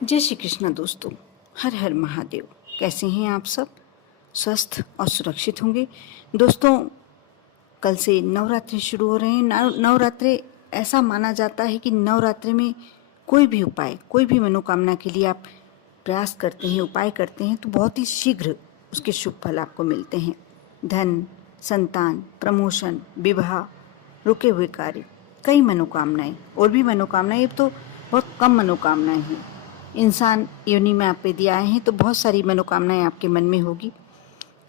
जय श्री कृष्ण दोस्तों। हर हर महादेव। कैसे हैं आप सब? स्वस्थ और सुरक्षित होंगे। दोस्तों, कल से नवरात्रि शुरू हो रहे हैं। नवरात्रि ऐसा माना जाता है कि नवरात्रि में कोई भी उपाय, कोई भी मनोकामना के लिए आप प्रयास करते हैं, उपाय करते हैं, तो बहुत ही शीघ्र उसके शुभ फल आपको मिलते हैं। धन, संतान, प्रमोशन, विवाह, रुके हुए कार्य, कई मनोकामनाएं और भी मनोकामनाएं। तो बहुत कम मनोकामनाएं हैं। इंसान योनि में आप यदि आए हैं तो बहुत सारी मनोकामनाएं आपके मन में होगी।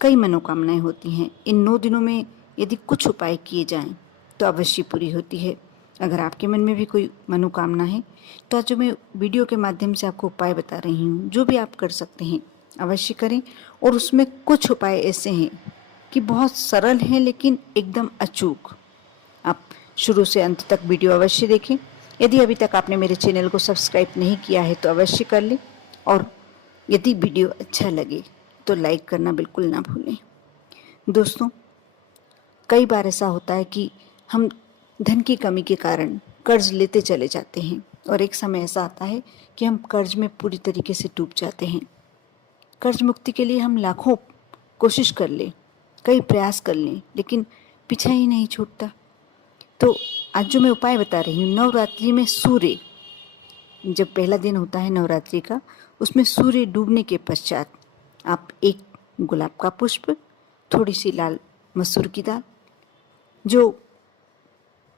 कई मनोकामनाएं होती हैं। इन 9 दिनों में यदि कुछ उपाय किए जाएं तो अवश्य पूरी होती है। अगर आपके मन में भी कोई मनोकामना है तो आज जो मैं वीडियो के माध्यम से आपको उपाय बता रही हूँ, जो भी आप कर सकते हैं अवश्य करें। और उसमें कुछ उपाय ऐसे हैं कि बहुत सरल हैं लेकिन एकदम अचूक। आप शुरू से अंत तक वीडियो अवश्य देखें। यदि अभी तक आपने मेरे चैनल को सब्सक्राइब नहीं किया है तो अवश्य कर लें, और यदि वीडियो अच्छा लगे तो लाइक करना बिल्कुल ना भूलें। दोस्तों, कई बार ऐसा होता है कि हम धन की कमी के कारण कर्ज लेते चले जाते हैं, और एक समय ऐसा आता है कि हम कर्ज में पूरी तरीके से डूब जाते हैं। कर्ज मुक्ति के लिए हम लाखों कोशिश कर लें, कई प्रयास कर लें, लेकिन पीछा ही नहीं छूटता। तो आज जो मैं उपाय बता रही हूँ, नवरात्रि में सूर्य, जब पहला दिन होता है नवरात्रि का, उसमें सूर्य डूबने के पश्चात आप एक गुलाब का पुष्प, थोड़ी सी लाल मसूर की दाल, जो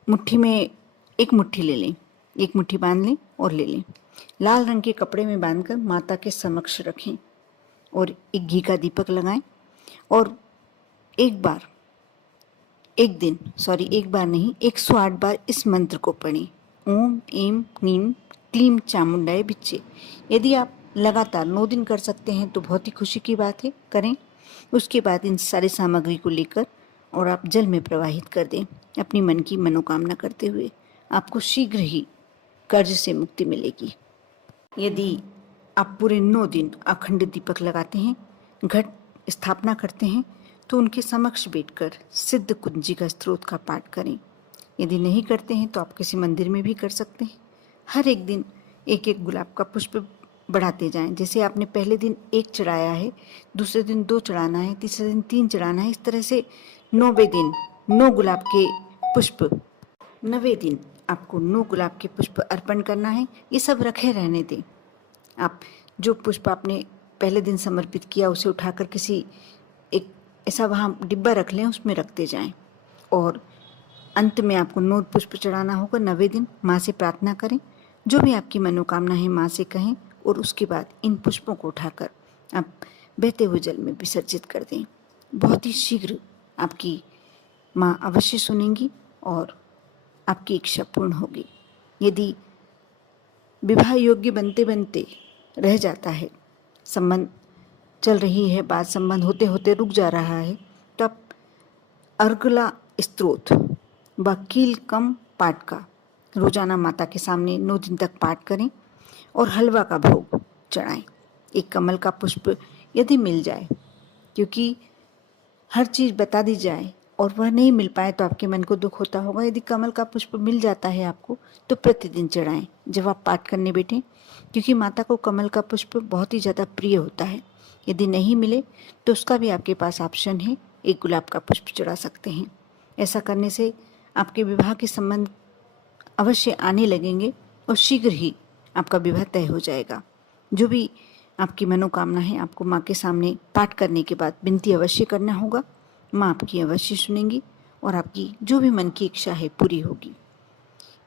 मुट्ठी में एक मुट्ठी ले लें, एक मुट्ठी बांध लें और ले लें। लाल रंग के कपड़े में बांधकर माता के समक्ष रखें और एक घी का दीपक लगाएं, और एक बार नहीं, 108 बार इस मंत्र को पढ़ें। ओम एम नीम क्लीम चामुंडाय बिच्चे। यदि आप लगातार 9 दिन कर सकते हैं तो बहुत ही खुशी की बात है, करें। उसके बाद इन सारी सामग्री को लेकर और आप जल में प्रवाहित कर दें, अपनी मन की मनोकामना करते हुए। आपको शीघ्र ही कर्ज से मुक्ति मिलेगी। यदि आप पूरे 9 दिन अखंड दीपक लगाते हैं, घट स्थापना करते हैं, तो उनके समक्ष बैठकर सिद्ध कुंजी का स्तोत्र का पाठ करें। यदि नहीं करते हैं तो आप किसी मंदिर में भी कर सकते हैं। हर एक दिन एक एक गुलाब का पुष्प बढ़ाते जाएं। जैसे आपने पहले दिन 1 चढ़ाया है, दूसरे दिन 2 चढ़ाना है, तीसरे दिन 3 चढ़ाना है। इस तरह से 9वें दिन 9 गुलाब के पुष्प, 9वें दिन आपको 9 गुलाब के पुष्प अर्पण करना है। ये सब रखे रहने दें। आप जो पुष्प आपने पहले दिन समर्पित किया उसे उठाकर किसी एक ऐसा वहाँ डिब्बा रख लें, उसमें रखते जाएं। और अंत में आपको 9 पुष्प चढ़ाना होगा। 9वें दिन माँ से प्रार्थना करें, जो भी आपकी मनोकामना है माँ से कहें, और उसके बाद इन पुष्पों को उठाकर आप बहते हुए जल में विसर्जित कर दें। बहुत ही शीघ्र आपकी माँ अवश्य सुनेंगी और आपकी इच्छा पूर्ण होगी। यदि विवाह योग्य बनते बनते रह जाता है, संबंध चल रही है, बात संबंध होते होते रुक जा रहा है, तो आप अर्गला स्तोत्र वकील कम पाठ का रोजाना माता के सामने 9 दिन तक पाठ करें और हलवा का भोग चढ़ाएं। एक कमल का पुष्प यदि मिल जाए, क्योंकि हर चीज़ बता दी जाए और वह नहीं मिल पाए तो आपके मन को दुख होता होगा। यदि कमल का पुष्प मिल जाता है आपको तो प्रतिदिन चढ़ाएं जब आप पाठ करने बैठें, क्योंकि माता को कमल का पुष्प बहुत ही ज़्यादा प्रिय होता है। यदि नहीं मिले तो उसका भी आपके पास ऑप्शन है, एक गुलाब का पुष्प चढ़ा सकते हैं। ऐसा करने से आपके विवाह के संबंध अवश्य आने लगेंगे और शीघ्र ही आपका विवाह तय हो जाएगा। जो भी आपकी मनोकामना है, आपको माँ के सामने पाठ करने के बाद विनती अवश्य करना होगा। माँ आपकी अवश्य सुनेंगी और आपकी जो भी मन की इच्छा है पूरी होगी।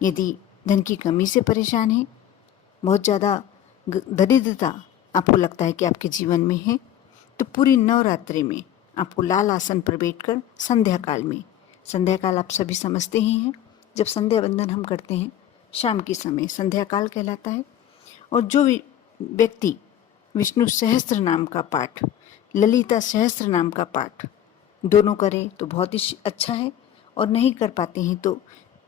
यदि धन की कमी से परेशान है, बहुत ज़्यादा दरिद्रता आपको लगता है कि आपके जीवन में है, तो पूरी नवरात्रि में आपको लाल आसन पर बैठकर संध्या काल आप सभी समझते ही हैं, जब संध्या वंदन हम करते हैं शाम के समय संध्या काल कहलाता है। और जो व्यक्ति विष्णु सहस्त्र नाम का पाठ, ललिता सहस्त्र नाम का पाठ दोनों करें तो बहुत ही अच्छा है, और नहीं कर पाते हैं तो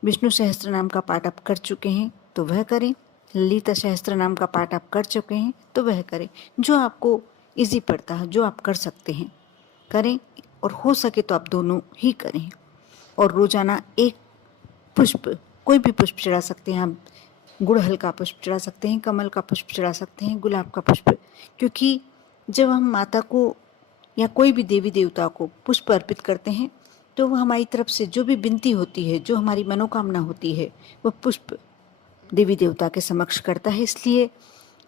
विष्णु सहस्त्र नाम का पाठ आप कर चुके हैं तो वह करें, ललिता सहस्त्र नाम का पाठ आप कर चुके हैं तो वह करें। जो आपको इजी पड़ता है, जो आप कर सकते हैं करें, और हो सके तो आप दोनों ही करें। और रोजाना एक पुष्प, कोई भी पुष्प चढ़ा सकते हैं आप। गुड़हल का पुष्प चढ़ा सकते हैं, कमल का पुष्प चढ़ा सकते हैं, गुलाब का पुष्प, क्योंकि जब हम माता को या कोई भी देवी देवता को पुष्प अर्पित करते हैं तो वो हमारी तरफ से जो भी विनती होती है, जो हमारी मनोकामना होती है, वो पुष्प देवी देवता के समक्ष करता है। इसलिए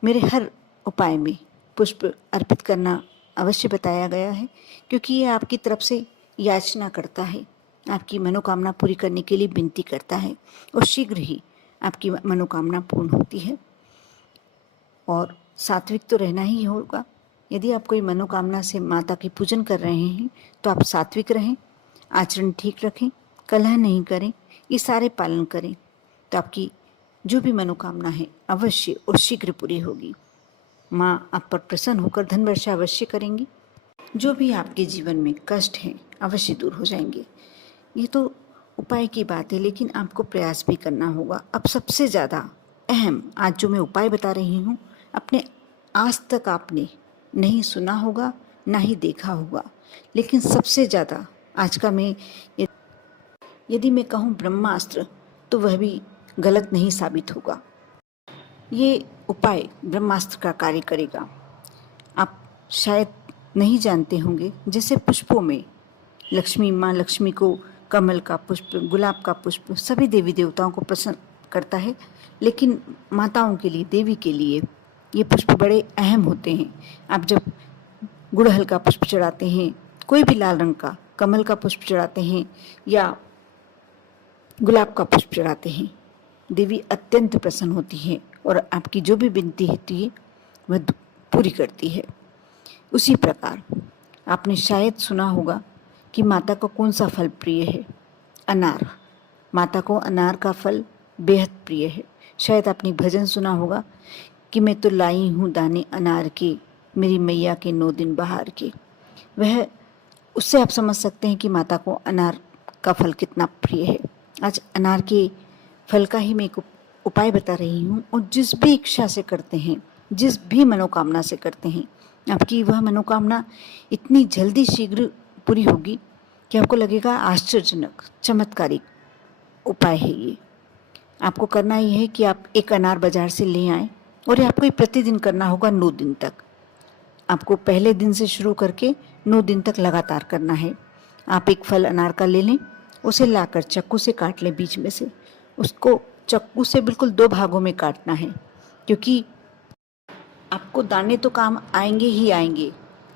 मेरे हर उपाय में पुष्प अर्पित करना अवश्य बताया गया है, क्योंकि ये आपकी तरफ से याचना करता है, आपकी मनोकामना पूरी करने के लिए विनती करता है और शीघ्र ही आपकी मनोकामना पूर्ण होती है। और सात्विक तो रहना ही होगा। यदि आप कोई मनोकामना से माता की पूजन कर रहे हैं तो आप सात्विक रहें, आचरण ठीक रखें, कलह नहीं करें, ये सारे पालन करें तो आपकी जो भी मनोकामना है अवश्य और शीघ्र पूरी होगी। माँ आप पर प्रसन्न होकर धन वर्षा अवश्य करेंगी। जो भी आपके जीवन में कष्ट हैं अवश्य दूर हो जाएंगे। ये तो उपाय की बात है, लेकिन आपको प्रयास भी करना होगा। अब सबसे ज़्यादा अहम आज जो मैं उपाय बता रही हूँ, अपने आज तक आपने नहीं सुना होगा ना ही देखा होगा, लेकिन सबसे ज़्यादा आज का मैं यदि मैं कहूँ ब्रह्मास्त्र तो वह भी गलत नहीं साबित होगा। ये उपाय ब्रह्मास्त्र का कार्य करेगा। आप शायद नहीं जानते होंगे, जैसे पुष्पों में लक्ष्मी, माँ लक्ष्मी को कमल का पुष्प, गुलाब का पुष्प सभी देवी देवताओं को पसंद करता है, लेकिन माताओं के लिए, देवी के लिए ये पुष्प बड़े अहम होते हैं। आप जब गुड़हल का पुष्प चढ़ाते हैं, कोई भी लाल रंग का कमल का पुष्प चढ़ाते हैं या गुलाब का पुष्प चढ़ाते हैं, देवी अत्यंत प्रसन्न होती है और आपकी जो भी विनती होती है वह पूरी करती है। उसी प्रकार आपने शायद सुना होगा कि माता को कौन सा फल प्रिय है? अनार। माता को अनार का फल बेहद प्रिय है। शायद आपने भजन सुना होगा कि मैं तो लाई हूँ दाने अनार के, मेरी मैया के 9 दिन बहार के। वह उससे आप समझ सकते हैं कि माता को अनार का फल कितना प्रिय है। आज अनार के फल का ही मैं एक उपाय बता रही हूँ, और जिस भी इच्छा से करते हैं, जिस भी मनोकामना से करते हैं, आपकी वह मनोकामना इतनी जल्दी शीघ्र पूरी होगी कि आपको लगेगा आश्चर्यजनक, चमत्कारिक उपाय है ये। आपको करना ये है कि आप एक अनार बाजार से ले आएं और ये आपको ये प्रतिदिन करना होगा 9 दिन तक। आपको पहले दिन से शुरू करके 9 दिन तक लगातार करना है। आप एक फल अनार का ले लें, उसे लाकर चाकू से काट लें बीच में से। उसको चाकू से बिल्कुल 2 भागों में काटना है, क्योंकि आपको दाने तो काम आएंगे ही आएंगे,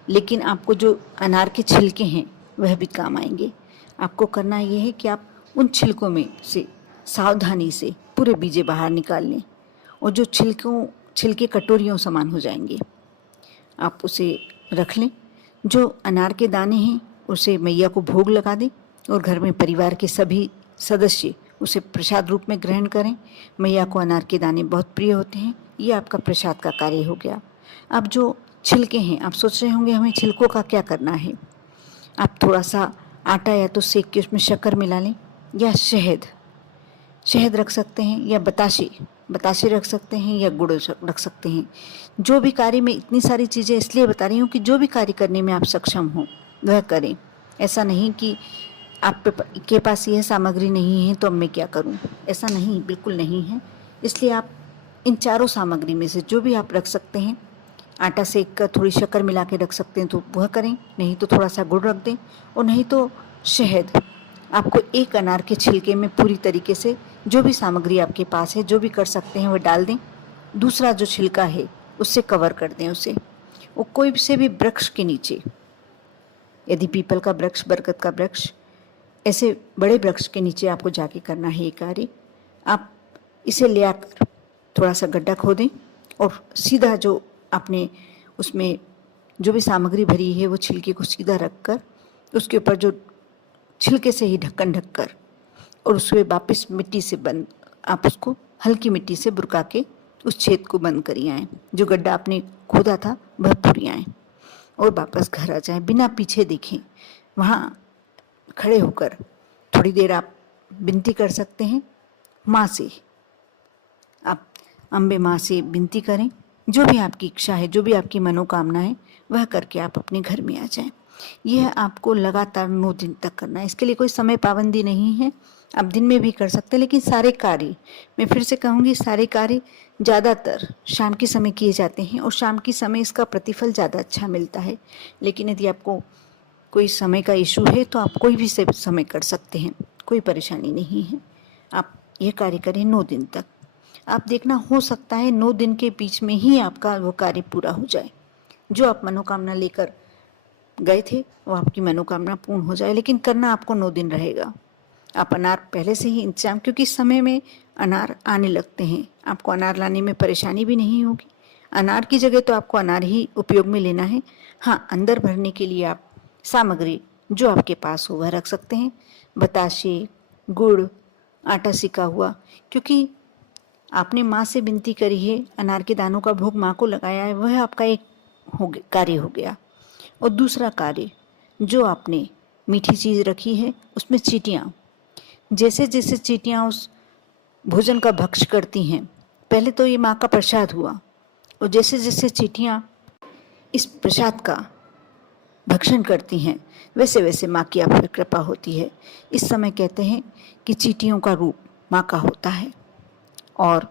लेकिन आपको जो अनार के छिलके हैं वह भी काम आएंगे। आपको करना ये है कि आप उन छिलकों में से सावधानी से पूरे बीजे बाहर निकाल लें, और जो छिलके कटोरियों समान हो जाएंगे, आप उसे रख लें। जो अनार के दाने हैं उसे मैया को भोग लगा दें, और घर में परिवार के सभी सदस्य उसे प्रसाद रूप में ग्रहण करें। मैया को अनार के दाने बहुत प्रिय होते हैं। ये आपका प्रसाद का कार्य हो गया। अब जो छिलके हैं, आप सोच रहे होंगे हमें छिलकों का क्या करना है। आप थोड़ा सा आटा या तो सेक के उसमें शक्कर मिला लें, या शहद रख सकते हैं, या बताशे रख सकते हैं, या गुड़ रख सकते हैं। जो भी कार्य में, इतनी सारी चीज़ें इसलिए बता रही हूँ कि जो भी कार्य करने में आप सक्षम हो वह करें। ऐसा नहीं कि आपके पास यह सामग्री नहीं है तो अब मैं क्या करूं, ऐसा नहीं, बिल्कुल नहीं है। इसलिए आप इन चारों सामग्री में से जो भी आप रख सकते हैं, आटा सेक कर थोड़ी शक्कर मिला के रख सकते हैं तो वह करें, नहीं तो थोड़ा सा गुड़ रख दें, और नहीं तो शहद। आपको एक अनार के छिलके में पूरी तरीके से जो भी सामग्री आपके पास है, जो भी कर सकते हैं वह डाल दें। दूसरा जो छिलका है उससे कवर कर दें उसे। वो कोई से भी वृक्ष के नीचे, यदि पीपल का वृक्ष, बरगद का वृक्ष, ऐसे बड़े वृक्ष के नीचे आपको जाके करना है ये कार्य। आप इसे ले आकर थोड़ा सा गड्ढा खोदें, और सीधा जो आपने उसमें जो भी सामग्री भरी है वो छिलके को सीधा रखकर उसके ऊपर जो छिलके से ही ढक्कन ढककर, और उसमें वापस मिट्टी से बंद, आप उसको हल्की मिट्टी से बुरका के उस छेद को बंद करिए आएँ। जो गड्ढा आपने खोदा था वह पूरी आएँ, और वापस घर आ जाएं बिना पीछे देखें। वहाँ खड़े होकर थोड़ी देर आप विनती कर सकते हैं माँ से। आप अम्बे माँ से विनती करें, जो भी आपकी इच्छा है, जो भी आपकी मनोकामना है वह करके आप अपने घर में आ जाएं। यह आपको लगातार 9 दिन तक करना है। इसके लिए कोई समय पाबंदी नहीं है। आप दिन में भी कर सकते हैं, लेकिन सारे कार्य, मैं फिर से कहूँगी, सारे कार्य ज़्यादातर शाम के समय किए जाते हैं और शाम के समय इसका प्रतिफल ज़्यादा अच्छा मिलता है। लेकिन यदि आपको कोई समय का इशू है तो आप कोई भी समय कर सकते हैं, कोई परेशानी नहीं है। आप यह कार्य करें 9 दिन तक। आप देखना, हो सकता है 9 दिन के बीच में ही आपका वो कार्य पूरा हो जाए, जो आप मनोकामना लेकर गए थे वो आपकी मनोकामना पूर्ण हो जाए। लेकिन करना आपको 9 दिन रहेगा। आप अनार पहले से ही इंतजाम, क्योंकि इस समय में अनार आने लगते हैं, आपको अनार लाने में परेशानी भी नहीं होगी। अनार की जगह तो आपको अनार ही उपयोग में लेना है। हाँ, अंदर भरने के लिए आप सामग्री जो आपके पास हो वह रख सकते हैं। बताशे, गुड़, आटा सिका हुआ, क्योंकि आपने माँ से विनती करी है, अनार के दानों का भोग माँ को लगाया है, वह आपका एक कार्य हो गया। और दूसरा कार्य, जो आपने मीठी चीज़ रखी है उसमें चींटियाँ, जैसे जैसे चींटियाँ उस भोजन का भक्ष करती हैं, पहले तो ये माँ का प्रसाद हुआ, और जैसे जैसे चींटियाँ इस प्रसाद का भक्षण करती हैं वैसे वैसे माँ की आप पर कृपा होती है। इस समय कहते हैं कि चींटियों का रूप माँ का होता है। और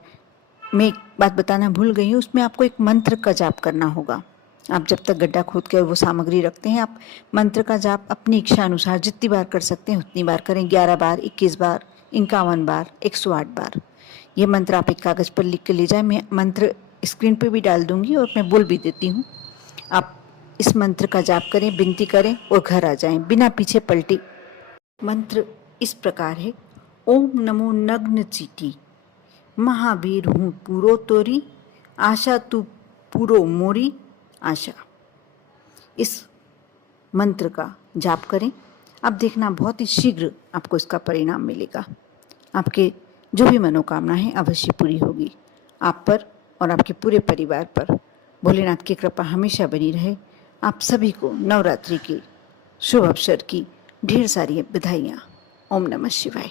मैं एक बात बताना भूल गई हूँ, उसमें आपको एक मंत्र का जाप करना होगा। आप जब तक गड्ढा खोद कर वो सामग्री रखते हैं, आप मंत्र का जाप अपनी इच्छा अनुसार जितनी बार कर सकते हैं उतनी बार करें। 11 बार, 21 बार, 51 बार, 108 बार। ये मंत्र आप एक कागज़ पर लिख के ले जाएं। मैं मंत्र स्क्रीन पे भी डाल दूंगी और मैं बोल भी देती हूँ। आप इस मंत्र का जाप करें, विनती करें और घर आ जाएं बिना पीछे पलटे। मंत्र इस प्रकार है: ओम नमो नग्न चीटी, महावीर हूँ पूरो तोरी, आशा तू पूरो मोरी आशा। इस मंत्र का जाप करें। आप देखना, बहुत ही शीघ्र आपको इसका परिणाम मिलेगा। आपके जो भी मनोकामना है अवश्य पूरी होगी। आप पर और आपके पूरे परिवार पर भोलेनाथ की कृपा हमेशा बनी रहे। आप सभी को नवरात्रि के शुभ अवसर की ढेर सारी बधाइयाँ। ओम नमः शिवाय।